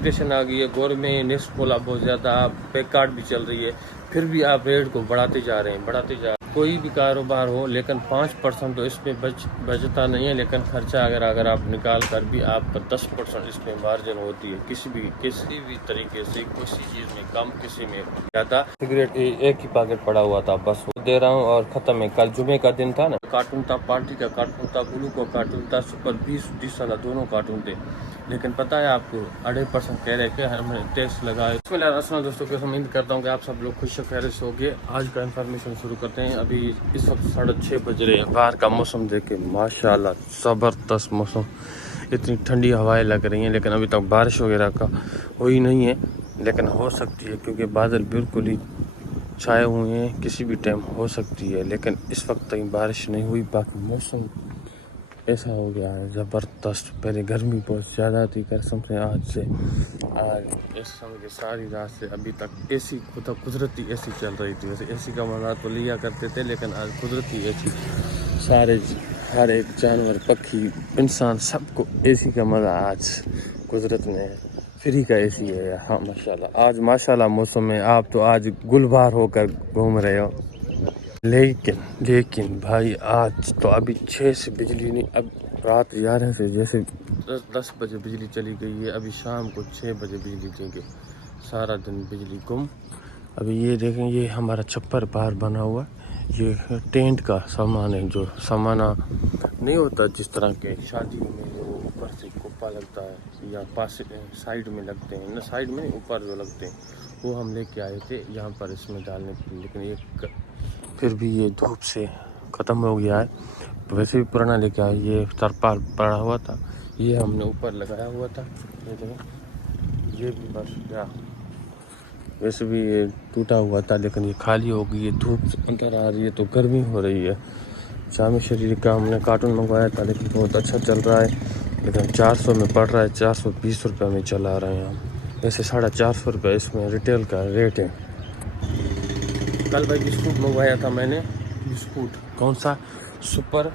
Station आ गई है, गौर में नेक्स्ट कोला बहुत ज़्यादा पे कार्ड भी चल रही है, फिर भी आप रेट को बढ़ाते जा रहे हैं। कोई भी कारोबार हो, लेकिन 5% तो इसमें बचता नहीं है, लेकिन खर्चा अगर आप निकाल कर भी आपका 10% इसमें मार्जिन होती है। किसी भी तरीके से किसी चीज़ में कम, किसी में ज़्यादा। सिगरेट एक ही पैकेट पड़ा हुआ था, बस वो दे रहा हूँ और ख़त्म है। कल जुमे का दिन था ना, कार्टून था, पार्टी का कार्टून था, ब्लू का कार्टून था, सुपर 20 वाला दोनों कार्टून थे। लेकिन पता है आपको 2.5% कह रहे थे, हमने टेस्ट लगाए। बिस्मिल्लाह दोस्तों, के उम्मीद करता हूँ कि आप सब लोग खुश खैरियत से होंगे। आज का इन्फॉर्मेशन शुरू करते हैं। अभी इस वक्त 6:30 बज रहे हैं। बाहर का मौसम देखे माशाल्लाह ज़बरदस्त मौसम, इतनी ठंडी हवाएं लग रही हैं, लेकिन अभी तक बारिश वगैरह का हुई नहीं है, लेकिन हो सकती है क्योंकि बादल बिल्कुल ही छाए हुए हैं, किसी भी टाइम हो सकती है। लेकिन इस वक्त तक बारिश नहीं हुई। बाकी मौसम ऐसा हो गया है ज़बरदस्त। पहले गर्मी बहुत ज़्यादा थी, कसम से आज इस समय की सारी रात से अभी तक एसी कुदरती एसी चल रही थी। वैसे एसी का मज़ा तो लिया करते थे, लेकिन आज कुदरती एसी सारे हर एक जानवर, पक्षी, इंसान सबको एसी का मज़ा आज कुदरत ने फ्री का एसी है। हाँ माशाल्लाह, आज माशाल्लाह मौसम में आप तो आज गुलबार होकर घूम रहे हो। लेकिन भाई आज तो अभी 6 से बिजली नहीं, अब रात 11 से जैसे 10 बजे बिजली चली गई है, अभी शाम को 6 बजे बिजली देंगे। सारा दिन बिजली गुम। अभी ये देखें, ये हमारा छप्पर बाहर बना हुआ, ये टेंट का सामान है, जो सामाना नहीं होता जिस तरह के शादी में जो ऊपर से कुप्पा लगता है या पास साइड में लगते हैं ना, साइड में ऊपर जो लगते हैं, वो हम लेके आए थे यहाँ पर इसमें डालने के लिए। लेकिन ये फिर भी ये धूप से ख़त्म हो गया है। वैसे भी पुराना लेके आए, ये तरपाल पड़ा हुआ था, ये हमने ऊपर लगाया हुआ था। ये देखें, ये भी बस क्या, वैसे भी ये टूटा हुआ था, लेकिन ये खाली हो गई है। धूप अंदर आ रही है तो गर्मी हो रही है। जामे शरीर का हमने कार्टून मंगवाया था, लेकिन बहुत अच्छा चल रहा है, लेकिन 400 में पड़ रहा है, 420 रुपये में चला रहे हैं हम। वैसे 450 रुपये इसमें रिटेल का रेट है। कल भाई बिस्कुट मंगवाया था मैंने, बिस्कुट कौन सा, सुपर,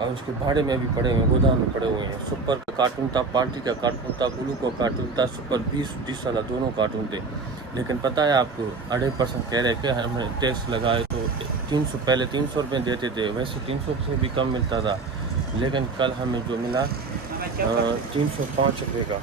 और उसके भाड़े में भी पड़े हुए, गोदाम में पड़े हुए हैं। सुपर का कार्टून था, पार्टी का कार्टून था, ब्लू का कार्टून था, सुपर 20 वाला दोनों कार्टून थे। लेकिन पता है आपको 2.5% कह रहे थे, हमने टेस्ट लगाए तो 300, पहले 300 रुपये देते थे, वैसे 300 से भी कम मिलता था। लेकिन कल हमें जो मिला 305 रुपये का,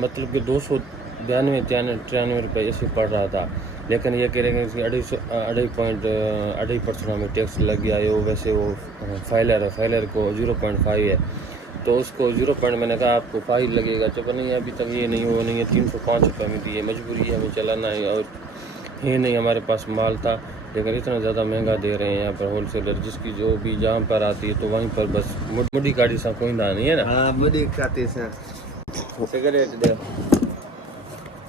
मतलब कि 292-93 रुपये ऐसे पड़ रहा था। लेकिन ये कह रहे हैं कि 2.5% हमें टैक्स लग गया है। वो वैसे वो फाइलर को 0.5 है, तो उसको 0. मैंने कहा आपको 5 लगेगा, जब नहीं अभी तक ये नहीं हो, नहीं है 305 रुपये में दी है। मजबूरी है, हमें चलाना है, और है नहीं हमारे पास माल था, लेकिन इतना ज़्यादा महंगा दे रहे हैं यहाँ पर होलसेलर। जिसकी जो भी जहाँ पर आती है तो वहीं पर बस मुड़ी गाड़ी सा कोई ना नहीं है ना। हाँ, मुड़ी खाते हैं।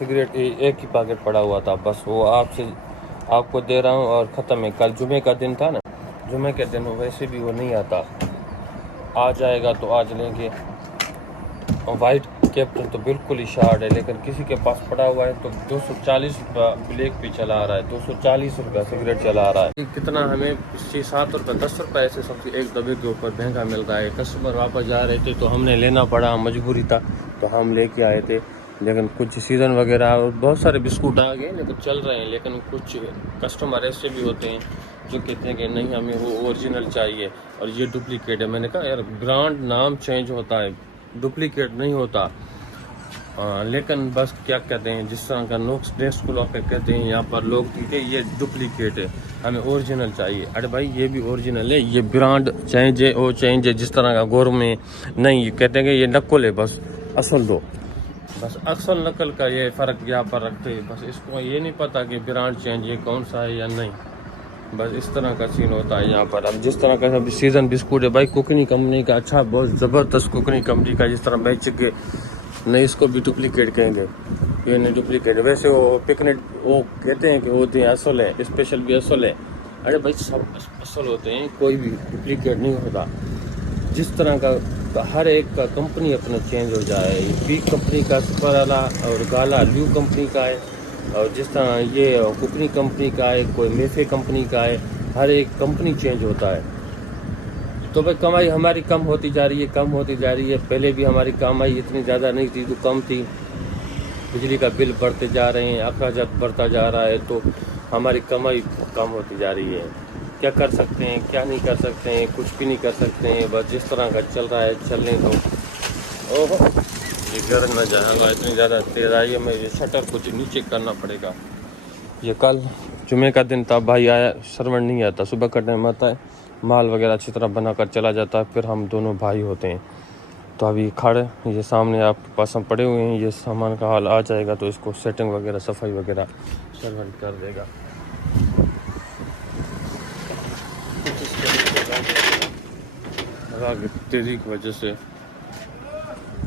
सिगरेट एक ही पैकेट पड़ा हुआ था, बस वो आपको दे रहा हूँ और ख़त्म है। कल जुमे का दिन था ना, जुमे के दिन वैसे भी वो नहीं आता, आ जाएगा तो आज लेंगे। वाइट कैप्टन तो बिल्कुल ही शार्ट है, लेकिन किसी के पास पड़ा हुआ है तो 240 रुपये ब्लैक पे चला रहा है, 240 रुपये सिगरेट चला रहा है। कितना हमें 6-7 रुपये 10 रुपये ऐसे सबसे एक दबे के ऊपर महंगा मिल रहा है। कस्टमर वापस जा रहे थे तो हमने लेना पड़ा, मजबूरी था तो हम लेके आए थे। लेकिन कुछ सीज़न वगैरह और बहुत सारे बिस्कुट आ गए, लेकिन चल रहे हैं। लेकिन कुछ कस्टमर ऐसे भी होते हैं जो कहते हैं कि नहीं हमें वो ओरिजिनल चाहिए और ये डुप्लीकेट है। मैंने कहा यार, ब्रांड नाम चेंज होता है, डुप्लीकेट नहीं होता। लेकिन बस क्या कहते हैं, जिस तरह का नेक्स्ट को कहते हैं यहाँ पर लोग कि ये डुप्लीकेट है, हमें ओरिजिनल चाहिए। अरे भाई, ये भी ओरिजिनल है, ये ब्रांड चेंज है, वो चेंज है। जिस तरह का गौर में नहीं, कहते हैं कि ये नकल है, बस असल दो, बस अक्सर नकल का ये फ़र्क यहाँ पर रखते हैं। बस इसको ये नहीं पता कि ब्रांड चेंज ये कौन सा है या नहीं, बस इस तरह का सीन होता है यहाँ पर। अब जिस तरह का सीज़न बिस्कुट है भाई, कुकनी कंपनी का, अच्छा बहुत ज़बरदस्त कुकनी कंपनी का, जिस तरह बेच के नहीं, इसको भी डुप्लीकेट कहेंगे, ये नहीं डुप्लीकेट। वैसे वो पिकनिक वो कहते हैं कि होते हैं असल है, स्पेशल भी असल है। अरे भाई, सब असल होते हैं, कोई भी डुप्लीकेट नहीं होता। जिस तरह का हर एक का कंपनी अपना चेंज हो जाए, पी कंपनी का सुपर वाला और गाला ल्यू कंपनी का है, और जिस तरह ये कुकनी कंपनी का है, कोई मेफे कंपनी का है, हर एक कंपनी चेंज होता है। तो भाई कमाई हमारी कम होती जा रही है, कम होती जा रही है। पहले भी हमारी कमाई इतनी ज़्यादा नहीं थी, तो कम थी, बिजली का बिल बढ़ते जा रहे हैं, अखराजात बढ़ता जा रहा है, तो हमारी कमाई कम होती जा रही है। क्या कर सकते हैं, क्या नहीं कर सकते हैं, कुछ भी नहीं कर सकते हैं। बस जिस तरह का चल रहा है चलने दो। ओहो, ये गिर न जाएगा, इतनी ज़्यादा तेज़ आई है। मैं ये शटर कुछ नीचे करना पड़ेगा। ये कल जुमे का दिन था, भाई आया, श्रवण नहीं आता, सुबह का टाइम आता है, माल वगैरह अच्छी तरह बना कर चला जाता है, फिर हम दोनों भाई होते हैं। तो अभी खड़े ये सामने आपके पास हम पड़े हुए हैं, ये सामान का हाल आ जाएगा तो इसको सेटिंग वगैरह सफाई वगैरह सर्वेंट कर देगा। तेजी की वजह से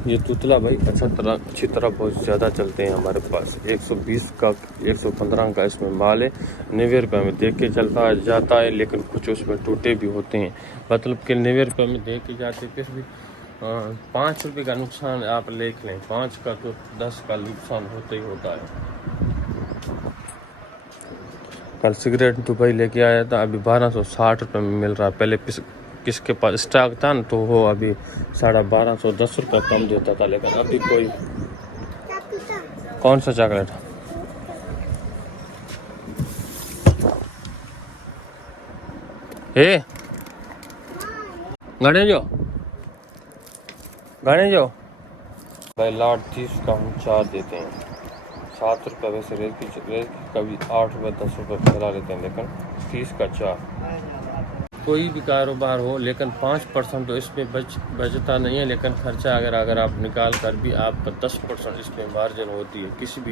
ये तुतला भाई अच्छी तरह बहुत ज़्यादा चलते हैं हमारे पास। 120 का 115 का इसमें माल है। 90 रुपये में देख के चलता जाता है, लेकिन कुछ उसमें टूटे भी होते हैं। मतलब कि 90 रुपये में देख के जाते, फिर भी 5 रुपये का नुकसान आप देख लें, 5 का तो 10 का नुकसान होता ही होता है। कल सिगरेट दुबई लेके आया था, अभी 1260 रुपये में मिल रहा है। पहले किसके पास स्टॉक था ना, तो वो अभी 1210 रुपये कम देता था, लेकिन अभी कोई। कौन सा चॉकलेट? हे गाने जो भाई लाट 30 का हम 4 देते हैं। 7 रुपये वैसे रेत की कभी 8 रुपये 10 रुपये फैला लेते हैं, लेकिन 30 का 4। कोई भी कारोबार हो, लेकिन 5% तो इसमें बचता नहीं है, लेकिन खर्चा अगर आप निकाल कर भी आपका 10% इसमें मार्जिन होती है। किसी भी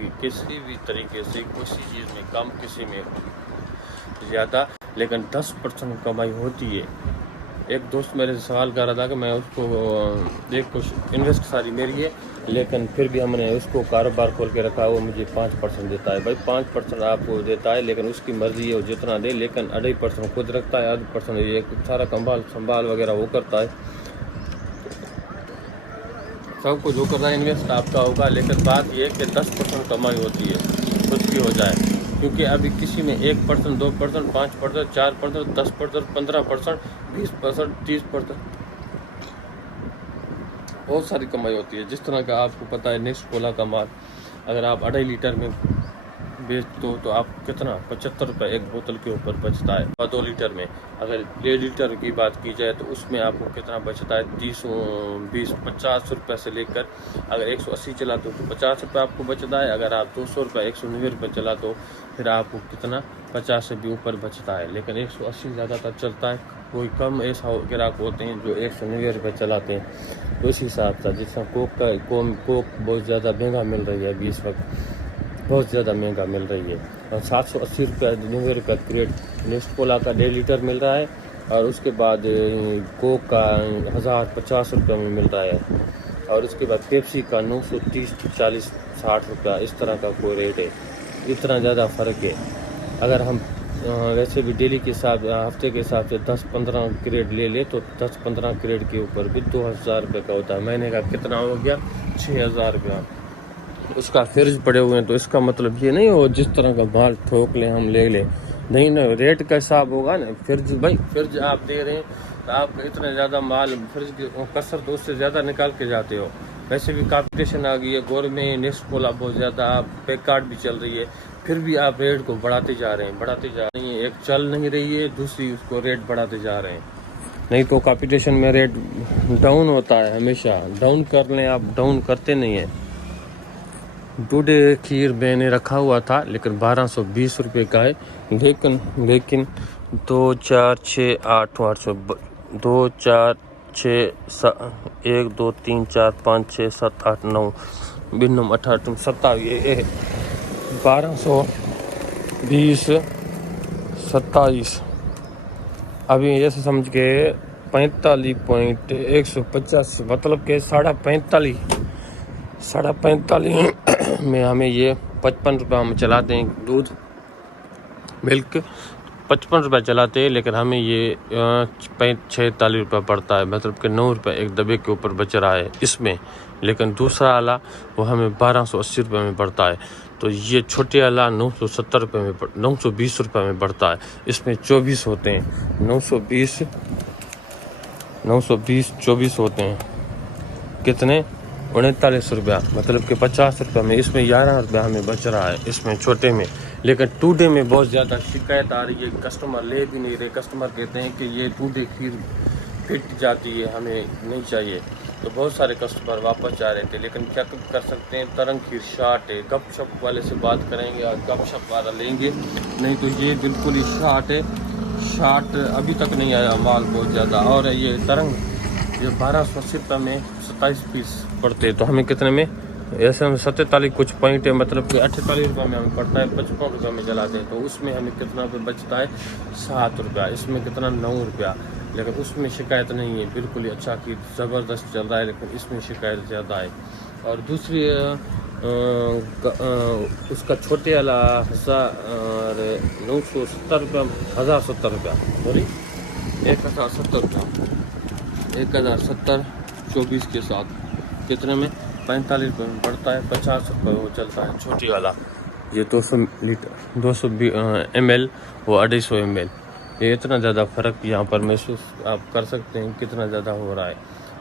तरीके से, किसी चीज़ में कम, किसी में ज़्यादा, लेकिन 10% कमाई होती है। एक दोस्त मेरे से सवाल कर रहा था कि मैं उसको देख कुछ इन्वेस्ट सारी मेरी है, लेकिन फिर भी हमने उसको कारोबार खोल के रखा, वो मुझे 5% देता है। भाई 5% आपको देता है, लेकिन उसकी मर्ज़ी है वो जितना दे, लेकिन 2.5% खुद रखता है, 2.5% ये सारा संभाल वगैरह वो करता है। सब कुछ जो कर रहा है इन्वेस्ट आपका होगा, लेकिन बात ये है कि 10% कमाई होती है, कुछ भी हो जाए। क्योंकि अभी किसी में 1%, 2%, 5%, 4%, 10%, 15%, 20%, 30% बहुत सारी कमाई होती है। जिस तरह का आपको पता है नेक्स्ट कोला का माल अगर आप 2.5 लीटर में बेच दो तो आप कितना 75 रुपये एक बोतल के ऊपर बचता है। 2 लीटर में अगर 1.5 लीटर की बात की जाए तो उसमें आपको कितना बचता है, 50 रुपये से लेकर, अगर 180 चला तो 50 रुपये आपको बचता है। अगर आप 200 रुपये 190 रुपये चला तो फिर आपको कितना 50 से भी ऊपर बचता है। लेकिन 180 ज़्यादातर चलता है, कोई कम ऐसा ग्राहक होते हैं जो 190 रुपये चलाते हैं। तो इस हिसाब से जिस तरह कोक बहुत ज़्यादा महंगा मिल रही है अभी इस वक्त, बहुत ज़्यादा महंगा मिल रही है। और 780 रुपये 90 रुपये क्रेट नेक्स्ट कोला का 1.5 लीटर मिल रहा है, और उसके बाद कोक का 1050 रुपये में मिल रहा है, और उसके बाद पेप्सी का 930, 40, 60 रुपया इस तरह का कोई रेट है। इतना ज़्यादा फ़र्क है। अगर हम वैसे भी डेली के हिसाब हफ्ते के हिसाब से 10-15 क्रेट ले ले तो 10-15 क्रेट के ऊपर भी 2000 रुपये का होता है। महीने का कितना हो गया, 6000 रुपया उसका फ्रिज पड़े हुए हैं। तो इसका मतलब ये नहीं हो जिस तरह का माल ठोक लें हम ले लें, नहीं ना, रेट का हिसाब होगा ना। फ्रिज आप दे रहे हैं तो आप इतना ज़्यादा माल फ्रिज की कसर तो उससे ज़्यादा निकाल के जाते हो। वैसे भी कॉम्पिटिशन आ गई है, गवर्नमेंट नेक्स्ट कोला बहुत ज़्यादा पे कार्ड भी चल रही है, फिर भी आप रेट को बढ़ाते जा रहे हैं। एक चल नहीं रही है, दूसरी उसको रेट बढ़ाते जा रहे हैं। नहीं तो कॉम्पिटिशन में रेट डाउन होता है, हमेशा डाउन कर लें आप, डाउन करते नहीं हैं। दूध खीर मैंने रखा हुआ था, लेकिन 1220 रुपये का है, लेकिन 2 4 6 8 800 2 4 6 1 2 3 4 5 6 7 8 9 29 28 27 1220 27 अभी ऐसे समझ के 45.185, मतलब के 45.5 में हमें ये 55 रुपये हम चलाते हैं। दूध मिल्क 55 रुपये चलाते हैं, लेकिन हमें ये 46 रुपये पड़ता है, मतलब कि 9 रुपये एक डब्बे के ऊपर बच रहा है इसमें। लेकिन दूसरा वाला वो हमें 1280 रुपये में पड़ता है। तो ये छोटे वाला 970 रुपये में 920 रुपये में पड़ता है। इसमें 24 होते हैं, 920 24 होते हैं। कितने 39 रुपया, मतलब कि 50 रुपये में, इसमें 11 रुपया हमें बच रहा है इसमें छोटे में। लेकिन टूडे में बहुत ज़्यादा शिकायत आ रही है, कस्टमर ले भी नहीं रहे। कस्टमर कहते हैं कि ये टूडे खीर फिट जाती है, हमें नहीं चाहिए। तो बहुत सारे कस्टमर वापस जा रहे थे, लेकिन क्या कर सकते हैं, तरंग खीर शार्ट है। गपशप वाले से बात करेंगे और गपशप वाला लेंगे, नहीं तो ये बिल्कुल ही शार्ट है। शार्ट अभी तक नहीं आया माल बहुत ज़्यादा। और ये तरंग ये 1280 रुपये में 27 पीस पड़ते हैं, तो हमें कितने में, ऐसे हम 47 कुछ पॉइंट है, मतलब कि 48 रुपये में हमें पड़ता है, 55 रुपये में चलाते हैं। तो उसमें हमें कितना रुपये बचता है, 7 रुपया। इसमें कितना 9 रुपया। लेकिन उसमें शिकायत नहीं है, बिल्कुल ही अच्छा कि ज़बरदस्त चल रहा है, लेकिन इसमें शिकायत ज़्यादा है। और दूसरी उसका छोटे वाला 1970 रुपया, 1070 रुपया, सॉरी 1070 रुपया, 1070 24 के साथ कितने में, 45 रुपये में पड़ता है। 50 रुपये वो चलता है छोटी वाला। ये 200 लीटर 200 ml, वो 250 ml। ये इतना ज़्यादा फ़र्क यहाँ पर महसूस आप कर सकते हैं, कितना ज़्यादा हो रहा है।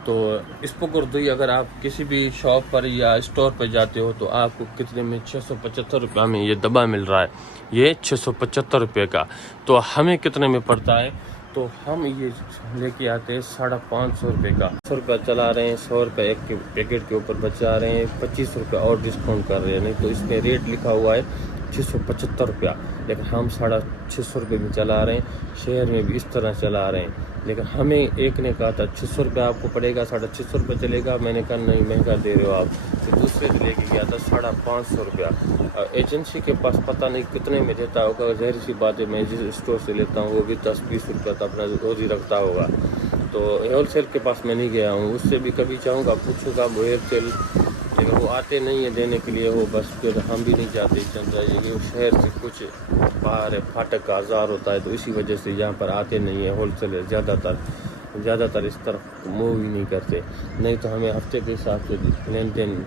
तो इस पर दही अगर आप किसी भी शॉप पर या स्टोर पर जाते हो तो आपको कितने में, 675 रुपये में ये डब्बा मिल रहा है, ये 675 रुपये का। तो हमें कितने में पड़ता है, तो हम ये लेके आते हैं 550 रुपये का। 100 रुपया चला रहे हैं, 100 रुपये एक के पैकेट के ऊपर बचा रहे हैं, 25 रुपये और डिस्काउंट कर रहे हैं। नहीं तो इसमें रेट लिखा हुआ है 675 रुपया, लेकिन हम 650 रुपये में चला रहे हैं। शहर में भी इस तरह चला रहे हैं, लेकिन हमें एक ने कहा था 600 रुपये आपको पड़ेगा, 650 रुपये चलेगा। मैंने कहा नहीं, महंगा दे रहे हो आप। फिर दूसरे से लेके गया था 550 रुपया। एजेंसी के पास पता नहीं कितने में देता होगा, ज़ाहिर सी बात है, मैं जिस स्टोर से लेता हूँ वो भी 10-20 रुपया तो अपना रोज़ ही रखता होगा। तो होल सेल के पास मैं नहीं गया हूँ, उससे भी कभी चाहूँगा पूछूँगा वो होल सेल, लेकिन वो आते नहीं है देने के लिए। वो बस फिर हम भी नहीं चाहते चल जाइए, वो शहर से कुछ बाहर है, फाटक का आज़ार होता है, तो इसी वजह से यहाँ पर आते नहीं है होल सेल। ज़्यादातर इस तरफ मूव ही नहीं करते। नहीं तो हमें हफ्ते के हिसाब से लेन देन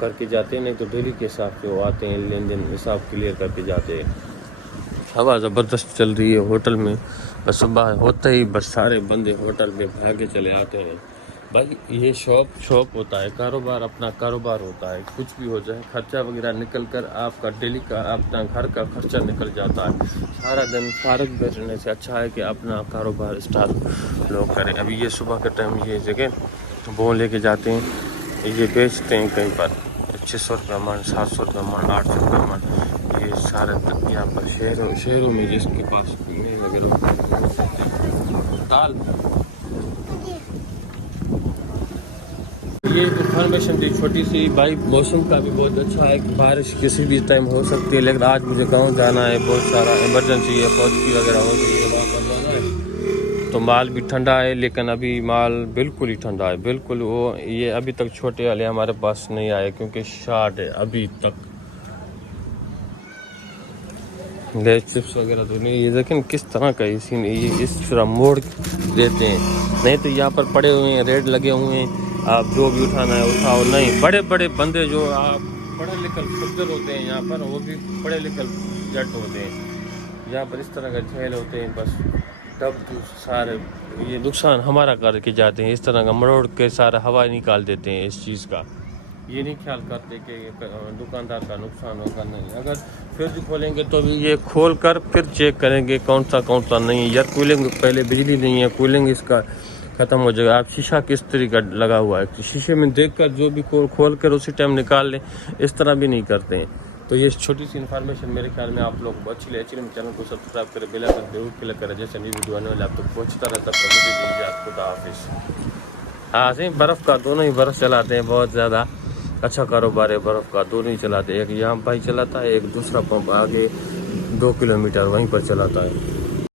करके जाते हैं, नहीं तो डेली के हिसाब से वो आते हैं, लेन देन हिसाब क्लियर करके जाते हैं। हवा ज़बरदस्त चल रही है होटल में, बस सुबह होता ही बस सारे बंदे होटल में भागे चले आते हैं। भाई ये शॉप होता है, कारोबार अपना कारोबार होता है। कुछ भी हो जाए, खर्चा वगैरह निकल कर आपका डेली का अपना घर का खर्चा निकल जाता है। सारा दिन फारग बैठने से अच्छा है कि अपना कारोबार स्टार्ट लोग करें। अभी ये सुबह के टाइम ये जगह वो लेके जाते हैं, ये बेचते हैं कहीं पर 600 रुपये मन, 700 रुपये मन, 800 रुपये मन। ये सारे यहाँ पर शहरों में जिसके पास वगैरह दाल। ये इन्फॉर्मेशन थी छोटी सी। भाई मौसम का भी बहुत अच्छा है, बारिश किसी भी टाइम हो सकती है, लेकिन आज मुझे गांव जाना है, बहुत सारा इमरजेंसी है, फौज की वगैरह हो गई है, वहाँ पर जाना है। तो माल भी ठंडा है, लेकिन अभी माल बिल्कुल ही ठंडा है, बिल्कुल। वो ये अभी तक छोटे वाले हमारे पास नहीं आए क्योंकि शार्ट है अभी तक। लेस चिप्स वगैरह तो नहीं। ये देखें किस तरह का सीन, ये इस तरह मोड़ देते हैं, नहीं तो यहाँ पर पड़े हुए हैं, रेड लगे हुए हैं, आप जो भी उठाना है उठाओ। नहीं, बड़े बड़े बंदे जो आप पढ़े लिखे सज्जन होते हैं यहाँ पर, वो भी पढ़े लिखे जट होते हैं। यहाँ पर इस तरह का झेल होते हैं, बस तब सारे ये नुकसान हमारा करके जाते हैं। इस तरह का मरोड़ के सारा हवा निकाल देते हैं इस चीज़ का। ये नहीं ख्याल करते कि दुकानदार का नुकसान होगा। नहीं, अगर फ्रिज खोलेंगे तो भी ये खोल कर फिर चेक करेंगे कौन सा नहीं है। यार कूलिंग पहले बिजली नहीं है, कूलिंग इसका ख़त्म हो जाएगा। आप शीशा किस तरीका लगा हुआ है, शीशे में देखकर जो भी खोल कर उसी टाइम निकाल लें, इस तरह भी नहीं करते हैं। तो ये छोटी सी इन्फॉर्मेशन मेरे ख्याल में आप लोग को अच्छी लगी। एक्चुअली चैनल को सब्सक्राइब करें, बेल आइकन जरूर क्लिक करें, जैसे नई वीडियो आने वाले आप तक पहुँचता रहता है। खुदा हाफिज़। हाँ सही, बर्फ़ का दोनों ही बर्फ़ चलाते हैं, बहुत ज़्यादा अच्छा कारोबार है बर्फ़ का, दोनों ही चलाते हैं। एक यहाँ भाई चलाता है, एक दूसरा पंप आगे 2 किलोमीटर वहीं पर चलाता है।